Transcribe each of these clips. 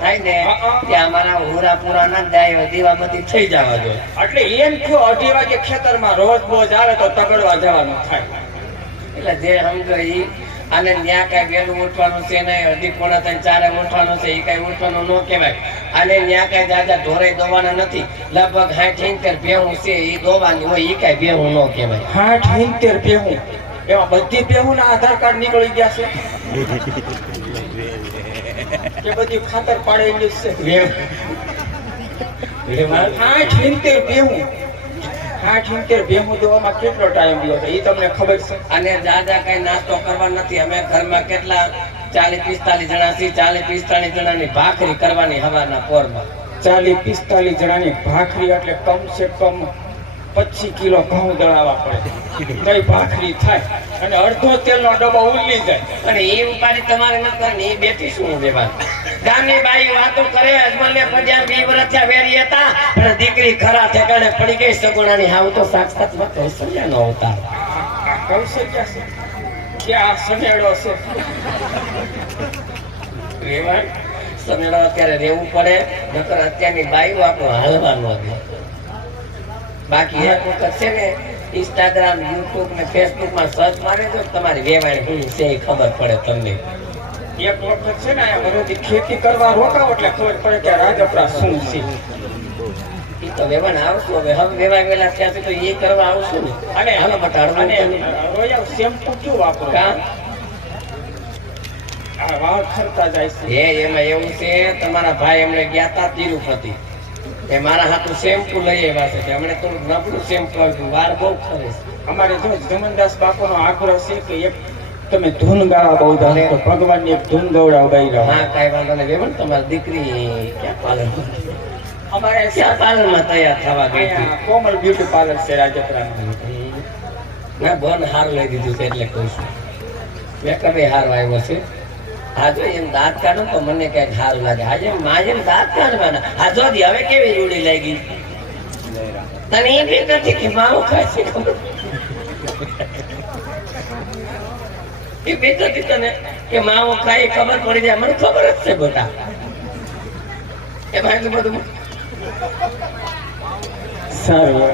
થાય ને ત્યાં અમારા હુરા પૂરા ના જાય દીવાબત્તી થઈ જવા જોઈએ. એટલે એમ થયો 2:30 વાગે ખેતરમાં રોજ બોજ આવે તો તગડવા જવાનું થાય. એટલે જે સમજો ઈ અને ન્યા કઈ વહેલું ઉઠવાનું છે નહીં, 2:30-3 ઉઠવાનું છે, એ કઈ ઉઠવાનું ન કહેવાય. અને ન્યા કઈ દાદા ઢોરે દોવાના નથી, લગભગ 60-70 ભેહું છે, એ દોવાની હોય, એ કઈ ભેહું ન કહેવાય. 60-70 ભેહું, એમાં બધી ભેહું ના આધાર કાર્ડ નીકળી ગયા છે કે બધી ખાતર પાડેલી છે? 60-70 ભેહું, 60-70 ભેહું દોવામાં કેટલો ટાઈમ ગયો છે એ તમને ખબર છે? અને દાદા કઈ નાસ્તો કરવા નથી. અમે ઘરમાં કેટલા 40-45 જણા છીએ, 40-45 જણાની ભાખરી કરવાની હવારના પોરમાં. 40-45 જણાની ભાખરી એટલે કમ સે કમ 25 કિલો ઘઉં દળાવવા પડે, કઈ ભાખરી થાય. અને અડધો તેલનો ડબ્બો ઉલ્લી જાય. અને એ ઉપાડી તમારે ન કરવાની, એ બેઠી શું દેવા? ગામની બાઈ વાતો કરે, અજમલને 50-20 વર્ષ થયા વેરી હતા, પણ દીકરી ખરા ઠેકાણે પડી ગઈ. સગુણાની હાવ તો સાક્ષાત કૌશલ્યાનો અવતાર. કૌશલ્યા છે કે આ સનેડો છે? રેવાય સનેડો અત્યારે રહેવું પડે, નકર અત્યારની બાઈઓ આપણું હાલવાનું હતું. બાકી એક વખત છે ને ઇન્સ્ટાગ્રામ, યુટ્યુબ ને ફેસબુક માં સર્ચ મારે તો તમારી વેવાણ શું છે એ ખબર પડે તમને. એક વખત છે ને ઘરેથી ખેતી કરવા રોકાવ એટલે ખબર પડે કે રાજપરા શું છે. એ તો વેવાણ આવશું. હવે વેવાય વેલા ત્યાંથી તો એ કરવા આવશું ને. અને હાલો બટાડો. અને રોયા શેમ્પુ કયું વાપરો? કાં આ વાળ ખરતા જાય છે. એમાં એવું છે, તમારા ભાઈ એમણે ગયા હતા તિરુપતિ, એ મારા હાથું શેમ્પુ લઈ આવ્યા છે. હમણે થોડુંક નબળું શેમ્પુ આવ્યું, વાર બહુ ખરે છે. અમારે જો જમનદાસ બાપુનો આગ્રહ છે કે એક તમે ધૂન ગાવા બહુ જાણે તો ભગવાનની એક ધૂન ગવડાવી રહો. હા કાંઈ વાંધો નહીં. વેવણ તમારી દીકરી ક્યાં પાલન અમારે ક્યાં પાલનમાં તૈયાર થવા ગઈ હતી? અહીંયા કોમલ બ્યુટી પાર્લર છે રાજપરામાં. ના બોન હારું લઈ દીધું છે એટલે કહું છું. મેકઅપ હારો આવ્યો છે. હા જો એમ દાંત કાઢો તો મને કઈક સારું લાગે. આજે માજે દાંત કાઢવાના. હા જો હવે કેવી રૂડી લાગી તને? એ બી નથી કે માવો ખાય છે ખબર? એ બી નથી તને કે માવો ખાય ખબર પડી જાય? મને ખબર જ છે બેટા. એમાં એટલું બધું સારું.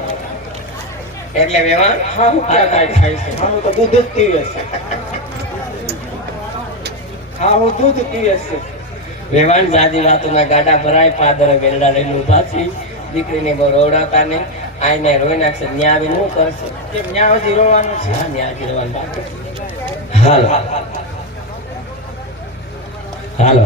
એટલે વેવા હા હું ક્યાં કાંઈ ખાય છે? હા હું તો દૂધ જ પીવે છે. હા હું દૂધ પીવે છે. વેવાણ જાજી વાતોના ગાડા ભરાય, પાદરે વેરડા લઈને ઉભા છે. દીકરીને બહુ રોવડાવતા નહીં, આઈને રોઈ નાખશે. ન્યા આવી શું કરશે? કેમ ન્યા હજી રોવાનું છે? હા ન્યા હજી રોવાનું બાકી છે. હાલો હાલો.